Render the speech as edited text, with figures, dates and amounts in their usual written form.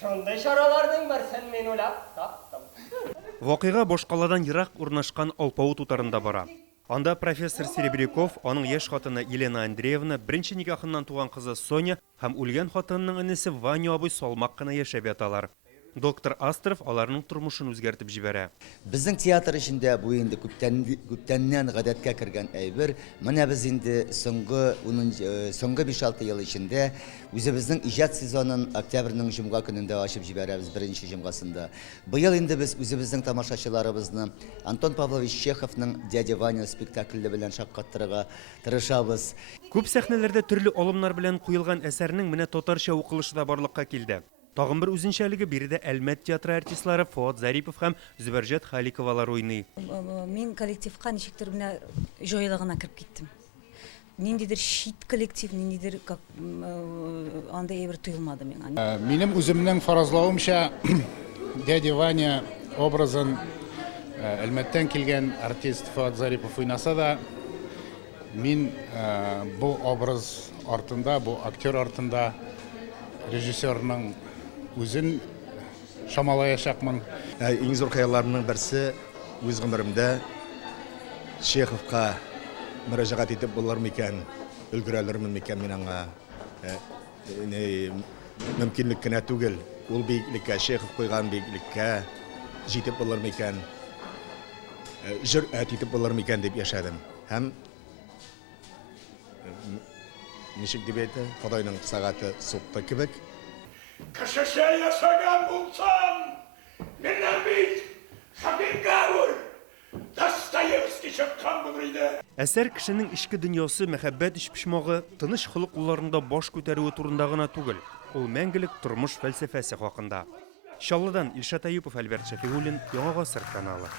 Шондай шаралардың бар, сен мен ойлап таптым. Вакыйга башкаладан ерак урнашкан Алпавыт утарында бара. Анда профессор Серебряков, аның яшь хатыны Елена Андреевна, беренче никахыннан туган кызы Соня һәм үлгән хатынының инесе Ваня абый салмак кына яшәп яталар. Доктор Астров аларның тормышын үзгәртеп җибәрә. Безнең театр эчендә бу инде күптәннән гадәткә кергән әйбер. Менә без инде соңгы 5-6 ел эчендә үзебезнең иҗат сезонын октябрьнең җомга көнендә ачып җибәрәбез, беренче җомгасында. Быел инде без үзебезнең тамашачыларыбызны Антон Павлович Чеховның «Дядя Ваня» спектакле белән шаккаттырырга тырышабыз. Күп сәхнәләрдә төрле алымнар белән куелган әсәрнең менә татарча укылышы да барлыкка килде. Тагын бер үзенчәлеге биредә Әлмәт театры артистлары Фуат Зарипов һәм Зүбәрҗәт Халиковалар уйный. Мин коллективка ничектер менә җайлыгына кирип киттем. Ниндидер шит коллектив, ниндидер анда әйбер тоелмады миңа. Минем үземнең фаразлавымча Дядя Ваня образын Әлмәттән килгән артист Фуат Зарипов уйнаса да, мин бу образ артында, бу актер артында режиссерның үзен шамалаячакмын. Иң зур хыялларымның берсе үз гомеремдә Чеховка мөрәҗәгать итеп булыр микән, өлгерәләрмен микән мин аңа. Мөмкинлек кенә түгел, ул биеклеккә, Чехов куйган биеклеккә җитеп булыр микән, җөрьәт итеп булыр микән дип яшәдем. Һәм ничек дип әйтә, Ходайның сәгате сукты кебек. Кешечә яшәгән булсам, миннән бит Хабиб Гаур, Достоевский чыккан булыр иде. Әсәр кешенең ичке дөньясы, мәхәббәт ичпишмагы, тыныч холыкларында баш күтәрүе турында гына түгел, ул мәңгелек тормыш фәлсәфәсе хакында. Чаллыдан Илшат Аюпов, Альберт Шәфигуллин, Яңа Гасыр каналы.